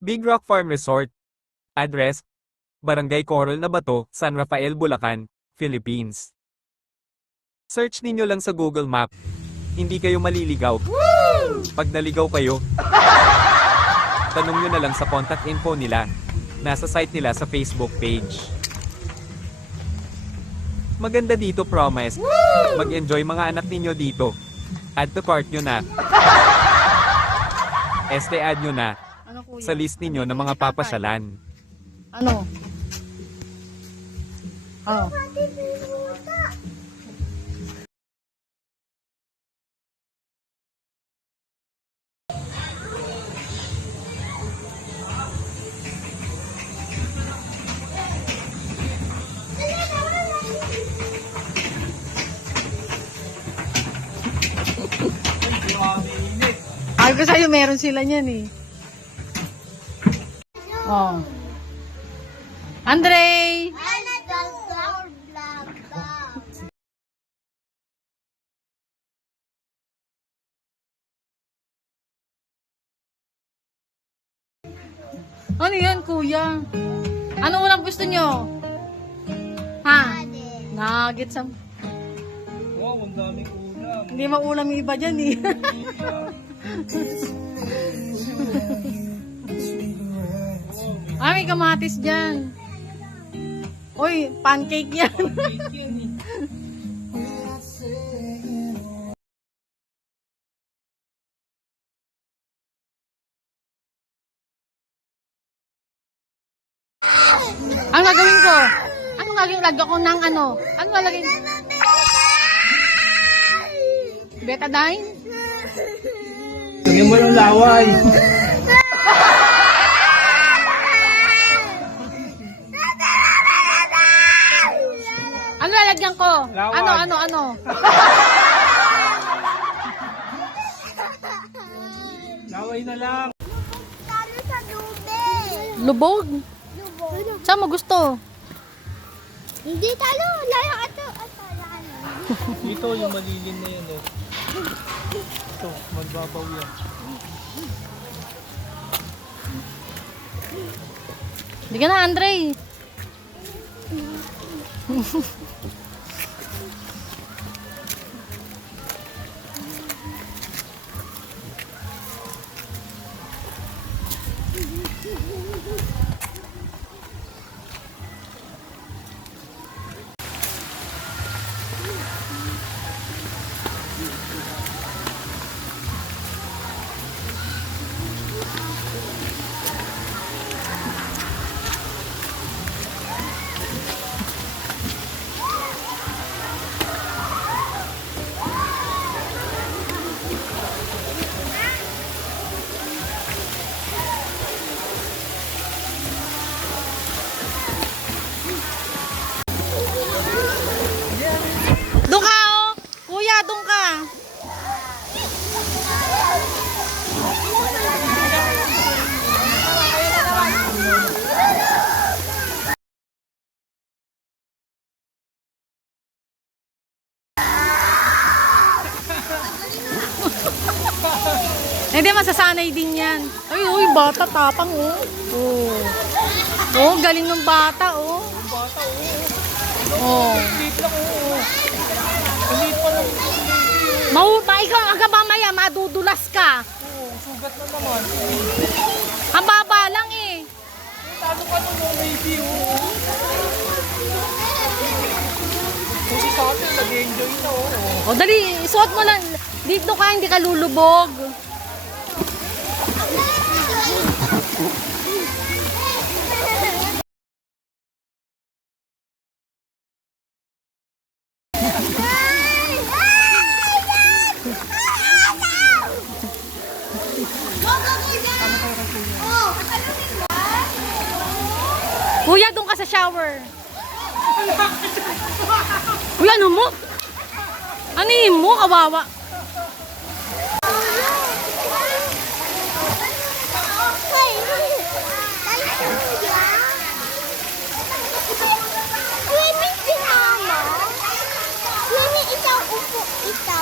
Big Rock Farm Resort. Address: Barangay Coral na Bato, San Rafael, Bulacan, Philippines. Search ninyo lang sa Google Map. Hindi kayo maliligaw. Pag naligaw kayo, tanong nyo na lang sa contact info nila. Nasa site nila sa Facebook page. Maganda dito, promise. Mag-enjoy mga anak ninyo dito. Add to cart nyo na. Add nyo na Ano, kuya? sa list ninyo ng mga papasyalan. Ano? Oh. Ay ko sa'yo, meron sila niyan eh. Oh. Andre! Ano yan, kuya? Ano ulam gusto nyo? Ha? Nuggets ang... Wow, ang daming ulam. Hindi maulam yung iba dyan eh. May kamatis dyan. Uy, pancake yan. Cake yan eh. Ang gagawin ko? Anong gagawin? Lagyan ko ng ano? Anong lalagay? Betadine? Lagyan mo ng laway. Ano lalagyan ko? Laway. Ano? Laway na lang. Talo sa tubig. Lubog? Saan mo gusto? Hindi talo. Layo ato. Dito yung malilim na yan eh. Ito, magbabaw yan. Hindi ka na, Andre. Doon ka, oh. Kuya, doon ka. Hindi, masasanay din yan. Ay, uy, bata, tapang, oh. Oh, oh, galing ng bata, oh. Bata, Oh. Liit lang oo. Liit pa lang. Mahutay ka, aga mamaya, madudulas ka. Oo, sugat na naman. Ang baba lang eh. Talo ka nung mga baby oo. Kasi sa atin, nag-enjoy na oo. O dali, isuot mo lang. Dito ka, hindi ka lulubog. Kuya, doon ka sa shower. Kuya, ano mo? Ano mo? Kawawa.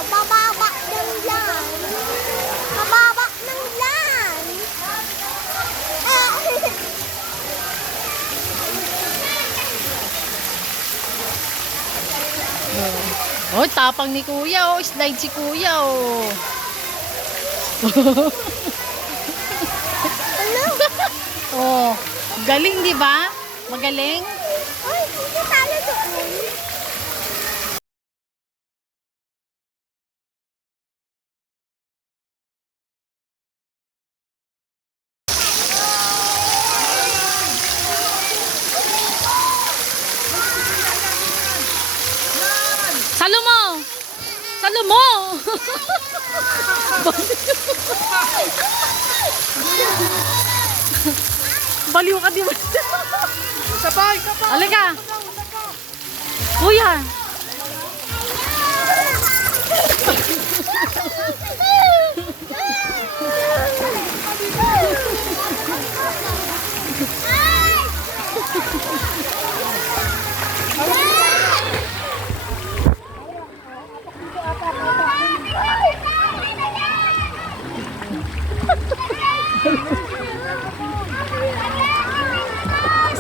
Bababa ng lan. Bababa ng lan. Oh, tapang ni Kuya, oh. Slide si Kuya, oh. Oh, galing, di ba? Magaling. Ay, hindi talo doon. Salo mo! Salo mo! Baliw ka, di ba? Sabay, sabay. Halika! Kuya!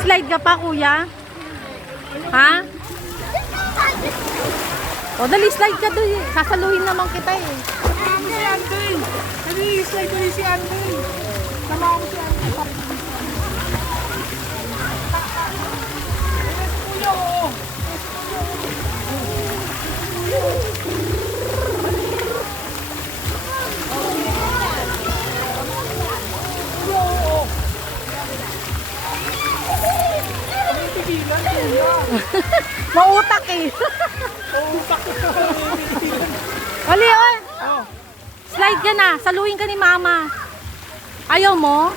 Slide ka pa, kuya? Ha? O, dali, slide ka doon. Sasaluhin naman kita eh. Si Andoy. Ano yung slide ulit si Andoy? Sama ako si Andoy. Kuya, oo. Mautak eh. Wali, oy. Slide ka na. Saluhin ka ni mama. Ayaw mo?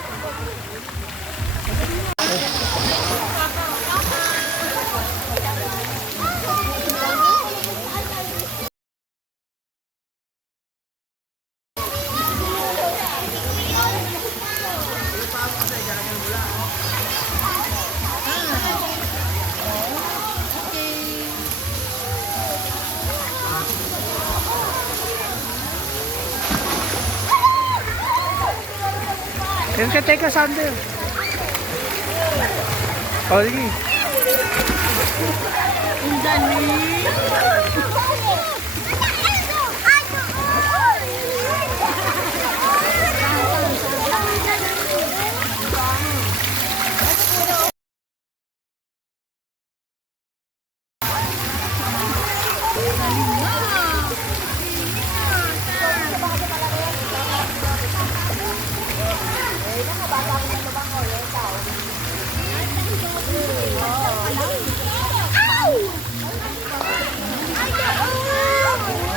Teka, Sander. O, sige. Ang dali.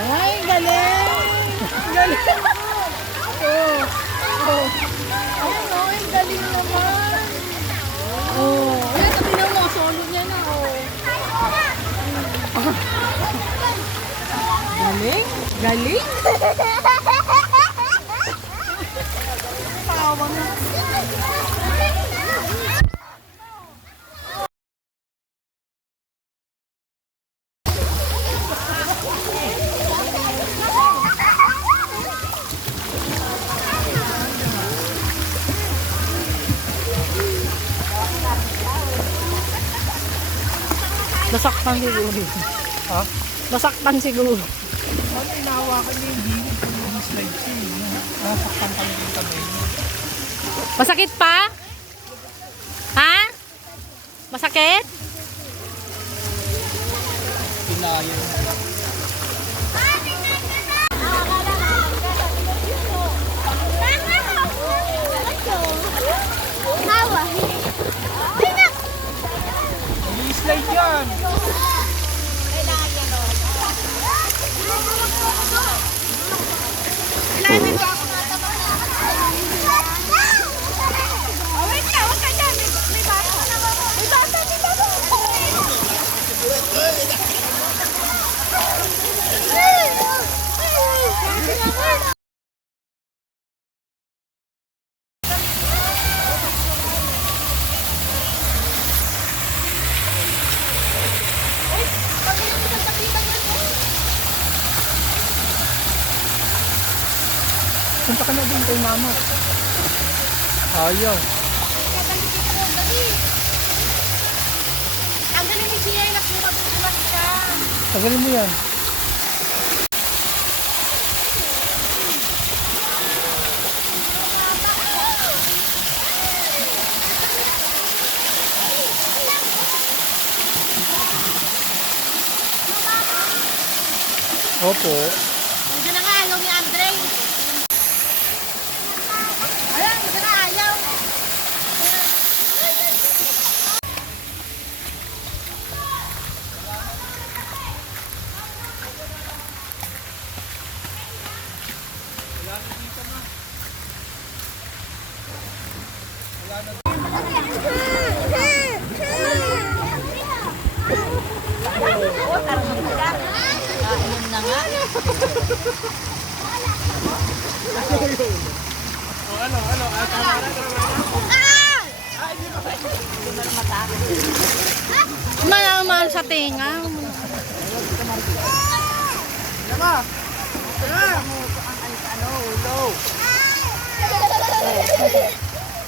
Ay, galing! Galing! Oh. Oh. Ayan o, ang galing naman. Oh. Ayan, tingnan mo, solo niya na. Oh. Galing? Galing? Tawa na. Nasaktan siguro. Ha? Nasaktan siguro. Ano, inahawakan niya yung gilid. Yung slide siya. Nasaktan kami yung kamay niya. Masakit pa? Ha? Masakit? Pinayan. I-slide yan. Punta ka na din kay mama. Ayaw. Ang galing ni Gia, nakuha siya. Tagalin mo yan. Opo. Medyo na nga, ayaw ni Andre. Ayan, medyo na ayaw. Mahal sa tinga.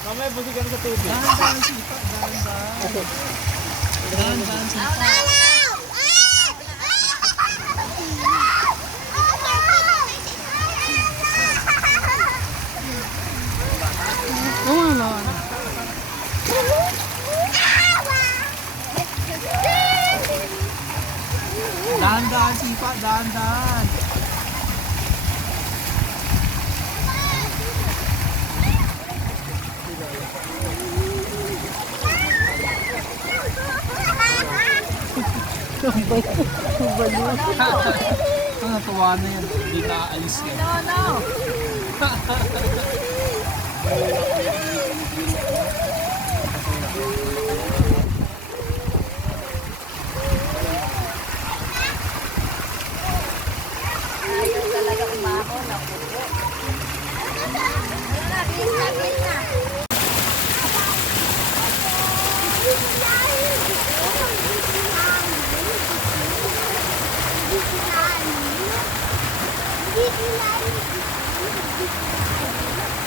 Mamaya busigan sa tubig. Dahan-dahan sipa. Dahan-dahan sipa. Oo, no. Dahan-dahan sipa. Dahan-dahan. Ang natuwa na yan. Hindi naaalis yan.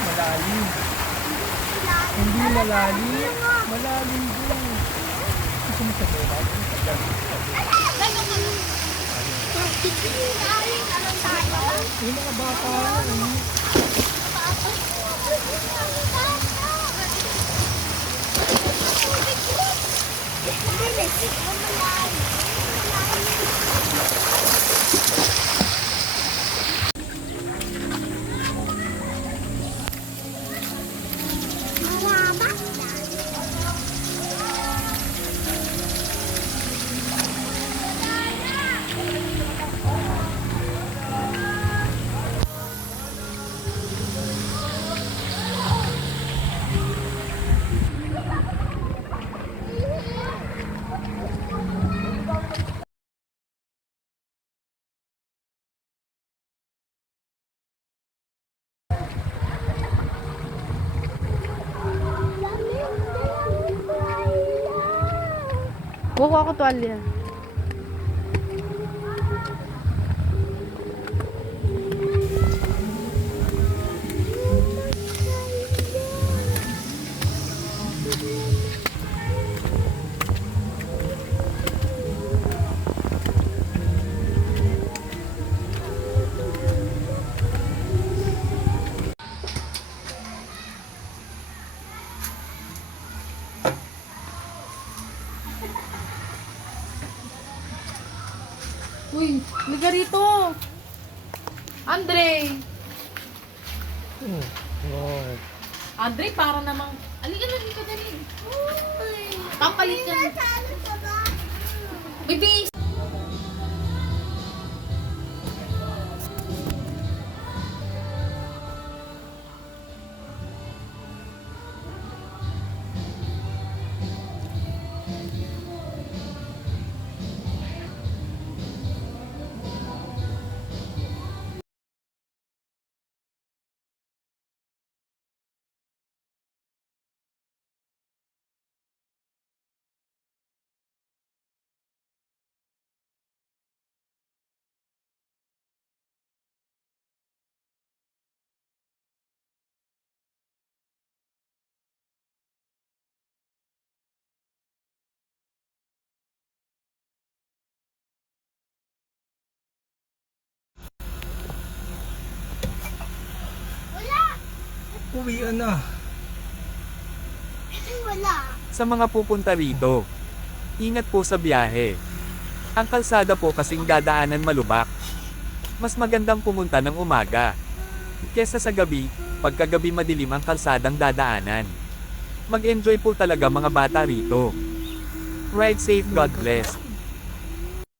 Malalim. Hindi malalim. Malalim din. Gusto mo sabihin natin? Yung mga bata. Kuha ko tuwalya. Uy, liga rito. Andre. Andre, para namang... Alika na dito, dali. Papalit ka. Bibi. Uwian na. Wala. Sa mga pupunta rito, ingat po sa biyahe. Ang kalsada po kasing dadaanan malubak. Mas magandang pumunta ng umaga. Kesa sa gabi, pagkagabi madilim ang kalsadang dadaanan. Mag-enjoy po talaga mga bata rito. Ride safe, God bless.